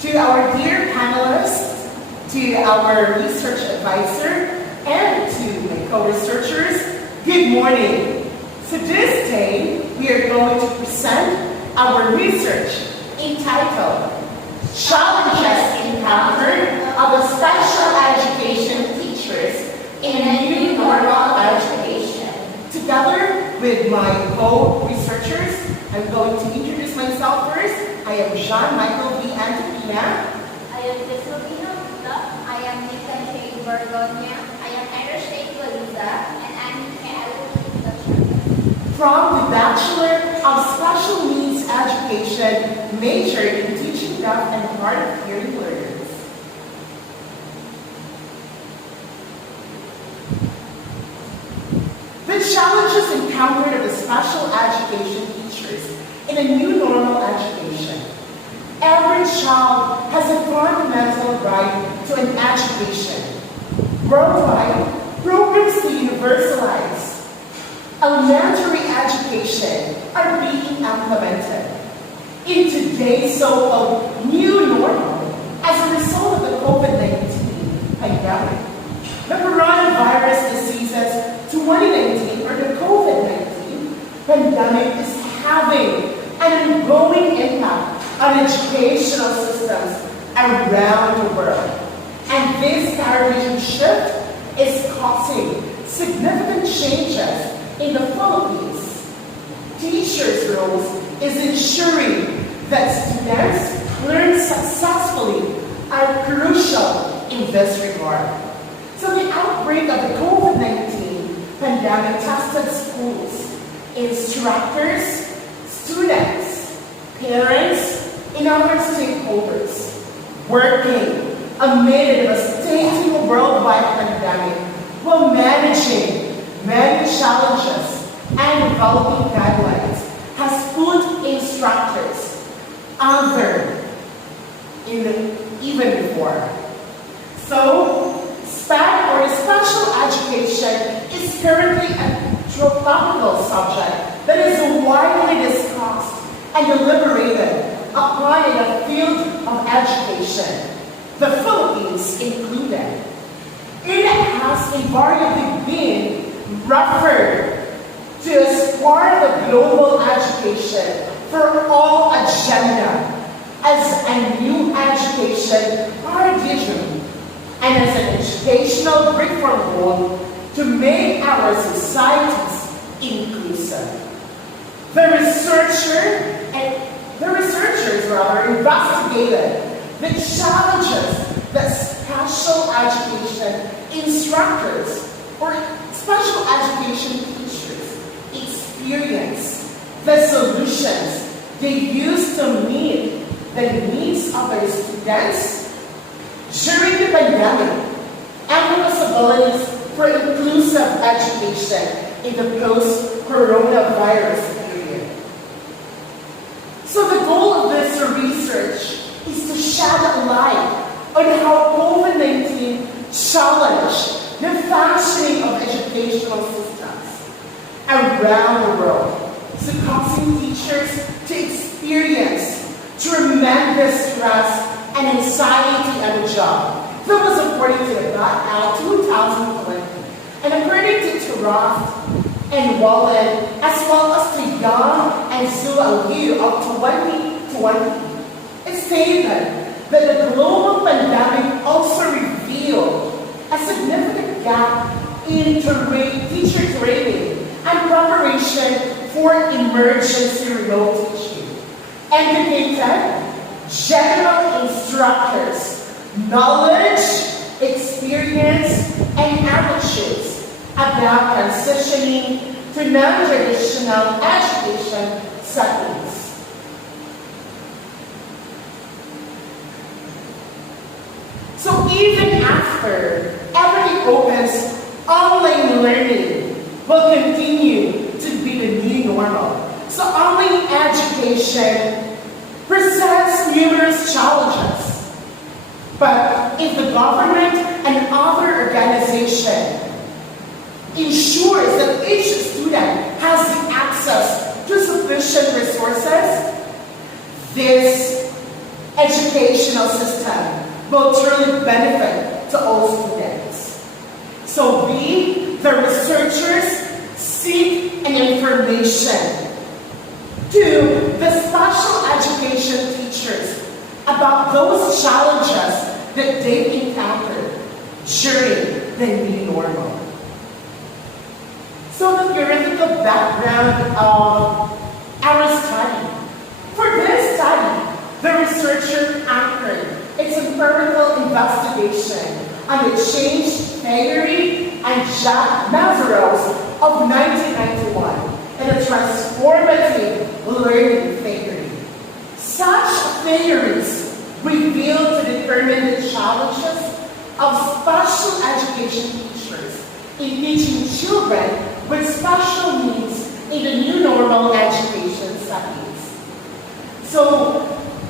To our dear panelists, to our research advisor, and to my co-researchers, good morning. So this day, we are going to present our research entitled Challenges Encountered of Special Education Teachers in a New Normal Education. Together with my co-researchers, I'm going to introduce myself first. I am Jean-Michael V. Antipina. I am Cristina. I am Nathan J. Borgonia. I am Anastasia Galiza, and I'm from the Bachelor of Special Needs Education, majored in teaching deaf and hard of hearing learners. The challenges encountered of the special education teachers in a new normal education. Every child has a fundamental right to an education. Worldwide, programs to universalize elementary education are being implemented. In today's so-called new normal, as a result of the COVID-19 pandemic, the coronavirus diseases 2019 or the COVID-19 pandemic is having an ongoing impact on educational systems around the world. And this paradigm shift is causing significant changes in the Philippines. Teachers' roles is ensuring that students learn successfully are crucial in this regard. So the outbreak of the COVID-19 pandemic tested schools, instructors, students, parents, and other stakeholders working amid a devastating worldwide pandemic while managing many challenges and developing guidelines has put instructors under even before. So, SPED or special education is currently a topical subject that is widely discussed and deliberated upon in the field of education, the Philippines included. It has invariably been referred to as part of global education for all agenda, as a new education paradigm, and as an educational reform goal to make our societies inclusive. The researchers investigated the challenges that special education instructors or special education teachers experience, the solutions they use to meet the needs of their students during the pandemic, and the possibilities for inclusive education in the post-coronavirus period. So the goal of this research is to shed a light on how COVID-19 challenged the functioning of educational systems around the world, so causing teachers to experience tremendous stress and anxiety at the job. That was according to the GAT 2020. And according to Turath and Wallen, as well as to Yang and Zhou Liu of 2020, it stated that the global pandemic also revealed a significant gap in teacher training and preparation for emergency remote teaching. Educated general instructors, knowledge, experience, and attitudes about transitioning to non-traditional education settings. So even after everything opens, online learning will continue to be the new normal. So online education presents numerous challenges. But if the government and other organizations ensures that each student has the access to sufficient resources, this educational system will truly benefit to all students. So we, the researchers, seek an information to the special education teachers about those challenges that they encountered during the new normal. So the theoretical background of our study. For this study, the researcher anchored its empirical investigation on the change theory and Jacques Mazaros's of 1991 and a transformative learning theory. Such theories reveal to determine the challenges of special education teachers in teaching children with special needs in the new normal education settings. So,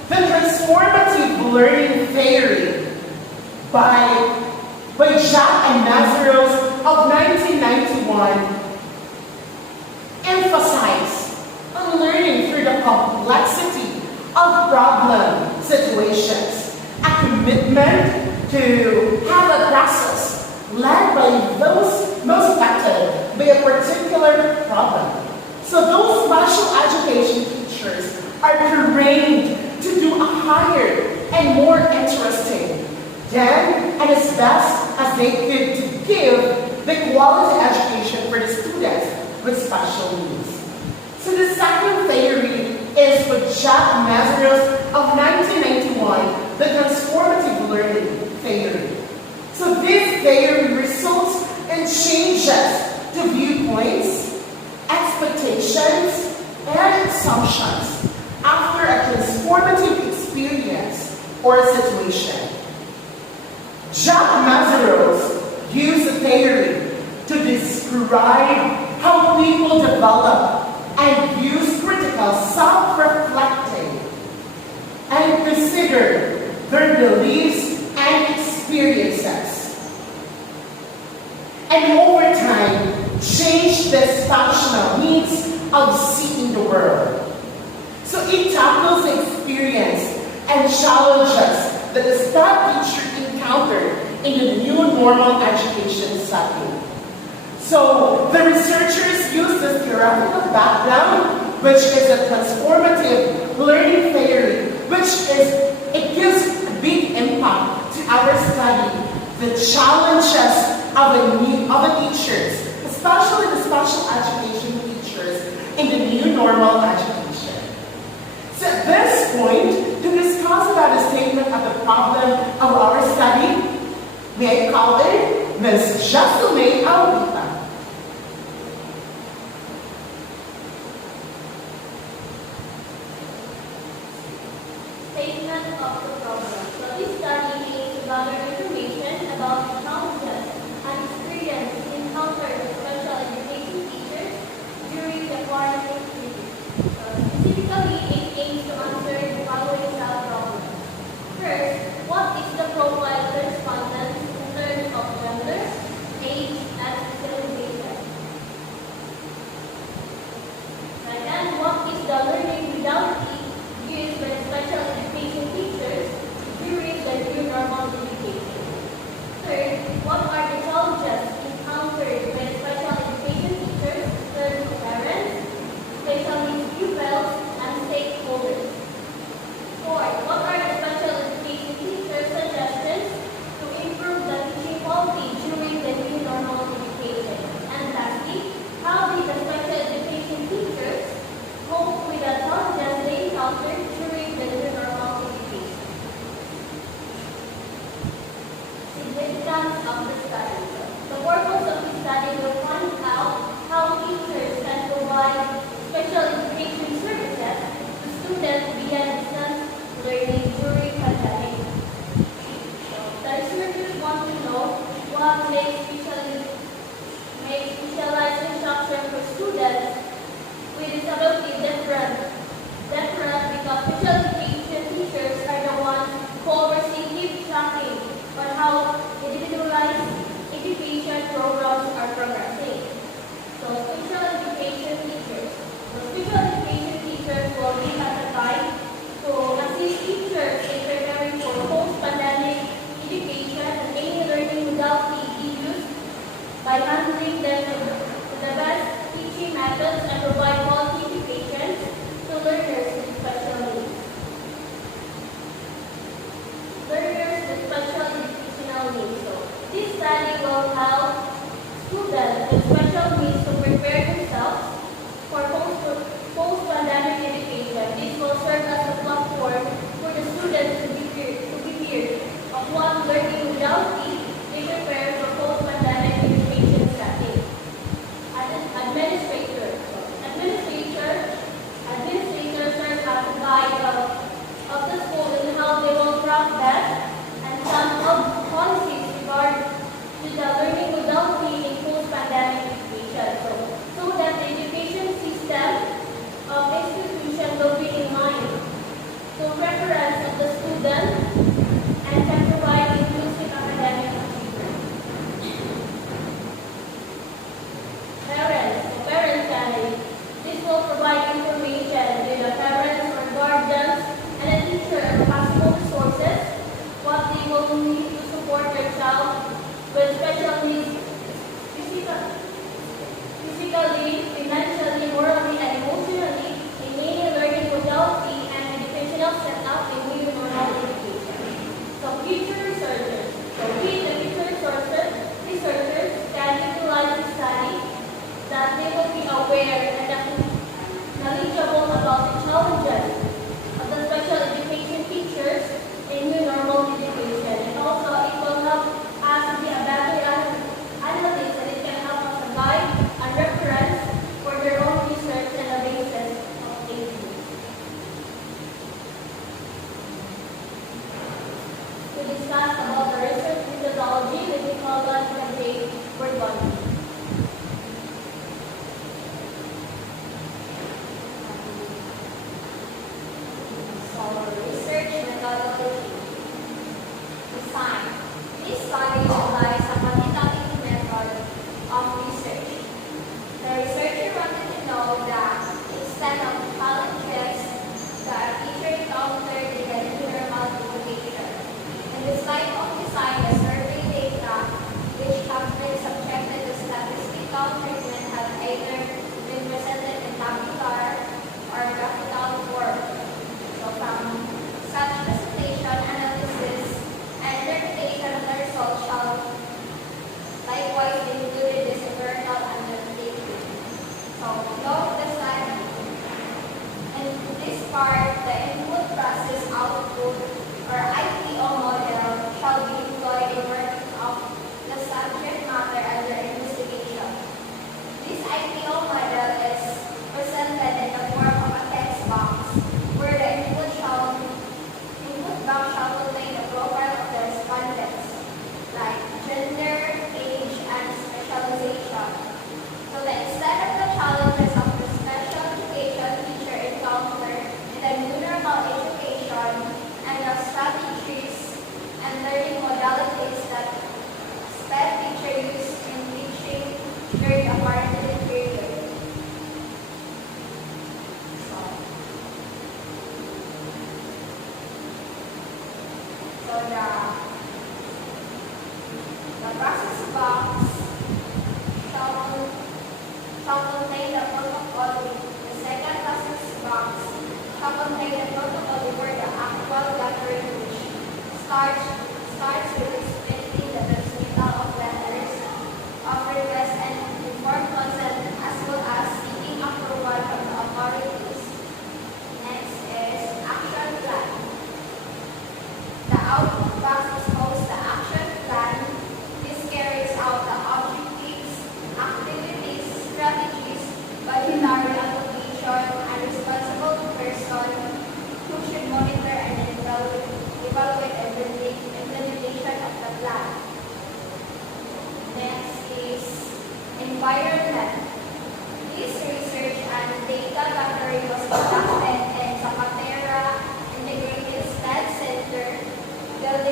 the transformative learning theory by Jacques and Mazaros of 1991 emphasized on learning through the complexity of problem situations, a commitment to have a process led by those most affected by a particular problem. So those special education teachers are trained to do a higher and more interesting than and as best as they could to give the quality education for the students with special needs. So the second theory is for Jacques Mazaros of 1991, the transformative learning theory. So this theory results in changes to viewpoints, expectations, and assumptions after a transformative experience or situation. Jacques Mazaros used the theory to describe how people develop and use critical self-reflecting and consider their beliefs and experiences. And over time, change the functional needs of seeing the world. So it tackles the experience and challenges that the STEM teacher encountered in the new normal education setting. So the researchers use this theoretical background, which is a transformative learning theory, it gives a big impact to our study, the challenges of the teachers, especially the special education teachers in the new normal education. So at this point, to discuss about the statement of the problem of our study, may I call in Ms. Jessamine Alvita. Statement of the problem. So this study aims to gather information about the challenges and experiences encountered with special education teachers during the quarantine period. Specifically, it aims to answer the following problems. First, what is the profile of the respondents in terms of gender, age, and specialization? Second, what is the learning modality used by special education teachers during the new normal education? Third, study will help students with special needs to prepare themselves for post-pandemic education. This will serve as a platform for the students to be clear of what learning modality they prepare for post-pandemic education setting. Administrators serve as a guide of the school in how they will track best and some of policies regarding to the learning modality in post-pandemic education. So that the education system of institution will be in line to preference of the student and can provide inclusive academic achievement. Parents guide. This will provide information to the parents or guardians and a teacher of possible resources, what they will need to support their child with special needs physically, financially, morally, and emotionally in any learning modality and educational setup in new normal education. So future researchers. So we, the future researchers can utilize the study that they will be aware and knowledgeable about the challenges of the special education teachers in new normal education. And also it will help us be a better analyst, and it can help us a guide and reference for their own research and the basis of thinking. To discuss about the research methodology, we will call on the day word one. Research methodology. Design. This study applies a quantitative method of research. The researcher wanted to know the extent of challenges that teacher encountered in the new normal education. In the slide of design, the survey data, which have been subjected to statistical treatment, have either been presented in tabular or graphical form. So from such presentation, analysis, and interpretation of the results shall likewise be included in empirical undertaking. So note the slide. In this part, the input process output or IPO model shall be employed in working of the subject matter under investigation. This IPO model is presented in the form of a text box, where the input box shall contain the profile of the respondents, like gender, age, and specialization. So the extent of the challenges of the special education teacher encountered in the new normal education and the strategies and learning modalities that SPED teacher used in teaching during the quarantine period. So the process box shall contain the protocol. The second process box shall contain the protocol for the actual gathering, which starts with explaining the transmittal of letters of request and informed consent, as well as seeking approval from the authorities. Next is action plan. The output box exposes the action plan. This carries out the objectives, activities, strategies, budgetary allocation, and responsible person who should monitor and evaluate implementation of the plan. Next is environment. This research and data gathering was conducted in Zapatera Integrated STEM Center, building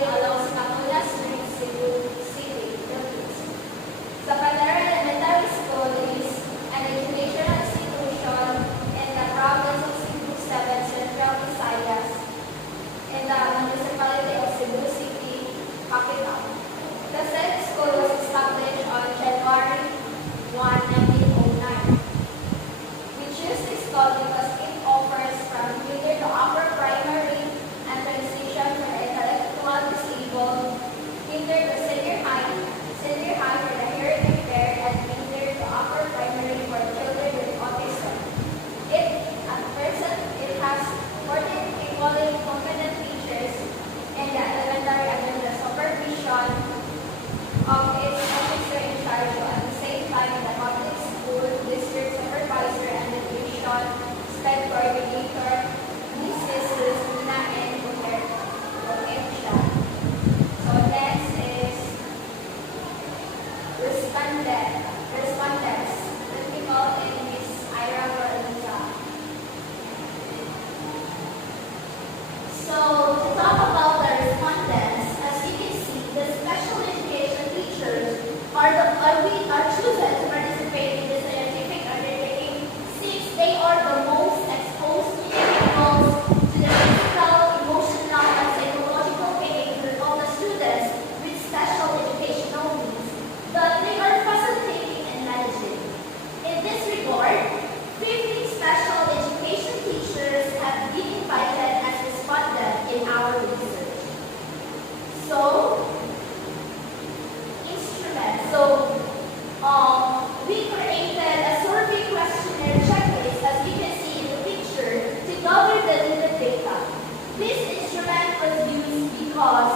because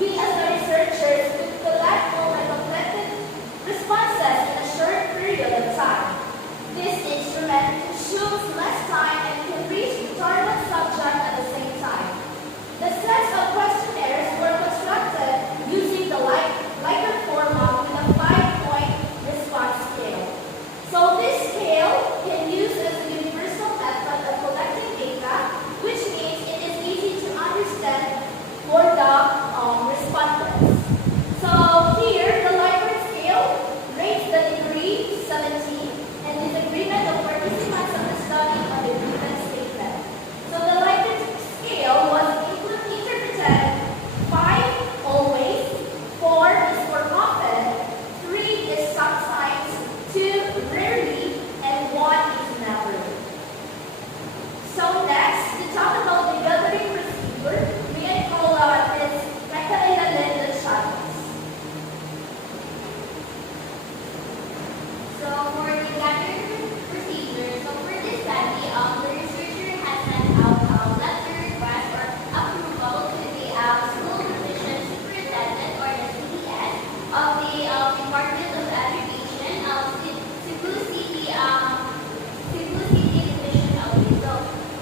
we as the researchers could collect multi-completed responses in a short period of time. This instrument consumes less time and can reach the target subject at the same time. The sets of questionnaires were constructed using the Likert format with a 5-point response scale. So this scale can use as a universal method of collecting data, which means it is easy to understand for the respondents. So here, the Likert scale rates the degree 17 and disagreement of participants of the study on the given statement. So the Likert scale was interpreted 5 always, 4 is for often, 3 is sometimes, 2 rarely, and 1 is never. So next, to talk about the gathering procedure, we can call this Michaela Linda Chavez. So for the gathering procedure, so for this study, the researcher has sent out a letter request or approval to the School Nutrition Superintendent or the CDS of the Department of Education of Cebu City Division of it. So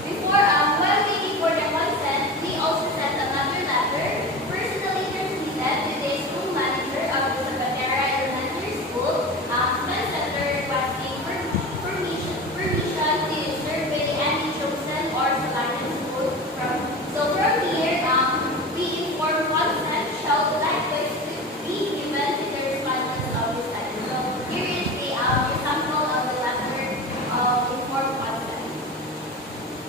before while waiting for the consent, we also sent another letter personally transmitted to the school manager of the Zapatera Elementary School, Men's Center, requesting permission to survey any chosen or selected school from. So from here, we inform consent shall the likewise be given to the respondents of the study. So here is the sample of the letter of informed consent.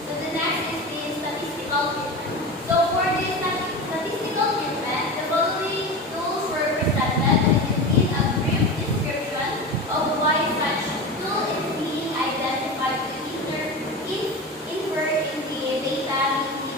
So the next is the statistical treatment. So for the statistical treatment, the following tools were presented in a brief description of why such tool is being identified to infer in the data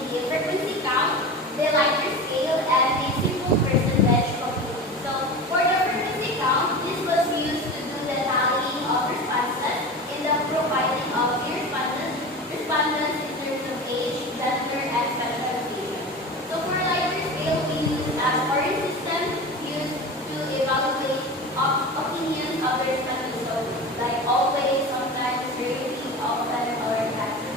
in the frequency count, the Likert scale, and the simple percentage computing. So for the frequency count, this was used to do the tallying of responses in the profiling of the respondents in terms of age, gender, and specialization. So for Likert scale, we use a scoring system used to evaluate opinions of the respondents. So like always, sometimes, rarely, often, or exactly.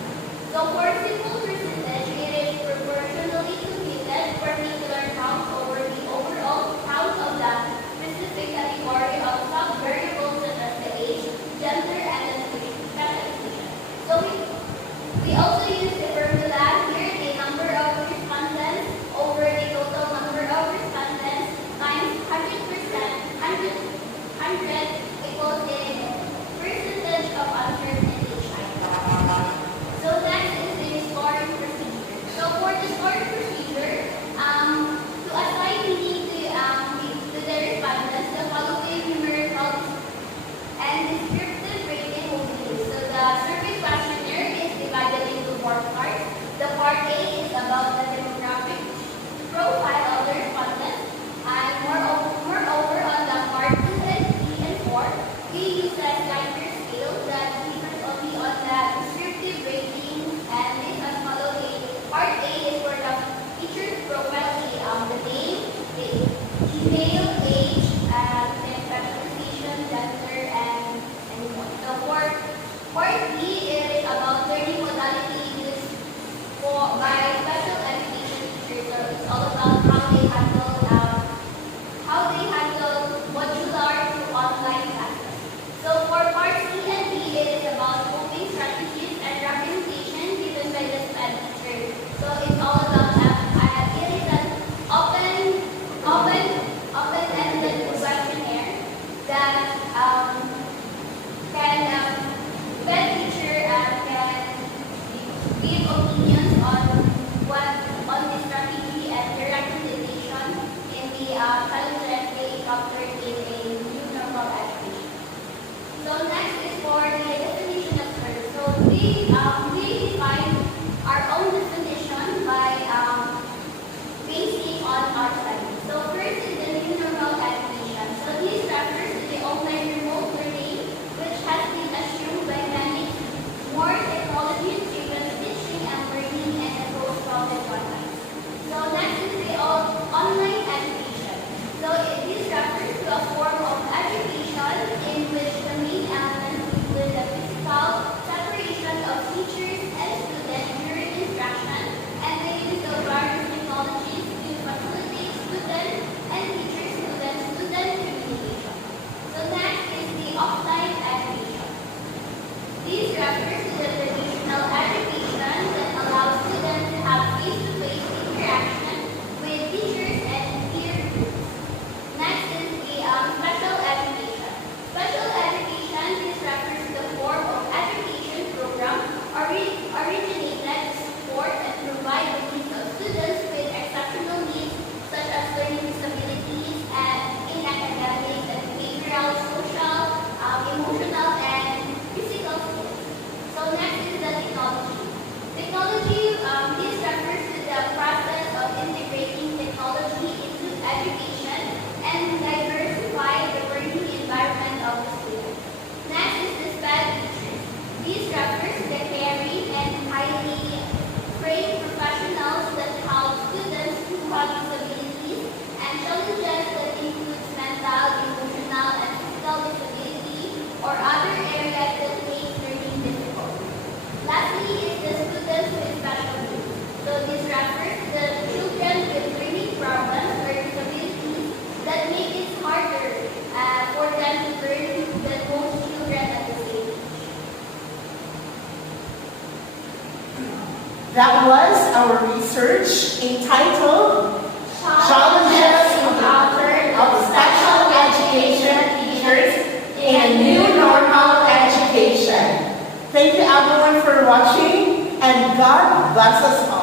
So for simple percentage, it is proportionally computed particular count over the overall count of the specific category of sub-variables such as the age, gender, and the specialization. So we also use the formula here, the number of respondents over the total number of respondents times 100%, 100 equals the percentage of answers in each item. So next is the scoring procedure. So for the scoring procedure, to assign meaning to the respondents, the following numerical and descriptive rating will be used. So the survey questionnaire is divided into 4 parts. The part A is about the demographic profile of the respondents, and moreover on the part 2 and 3 and 4, we use the Likert scale that differs only on the descriptive rating, and this as follows. Part A is for the teacher's profile, the name, the email, age, and then specialization, gender, and more. So for part B, it is about learning modality used by special education teachers. So it's all about how they handle modular to online classes. So for part C and D, it is about coping strategies and recommendation given by the SPED teacher. So it's all about it is an open education and diversify the learning environment of the students. Next is the SPED teachers. These refers to the caring and highly trained professionals that help students who have disabilities and challenges that includes mental, emotional, and physical disability or other areas that make learning difficult. Lastly is the students with special needs. So this refers to the children with learning problems or disabilities that make it harder for them to learn than most children at the same age. That was our research entitled Challenges Encountered of Special Education Teachers in New Normal Education. Thank you everyone for watching, and God bless us all.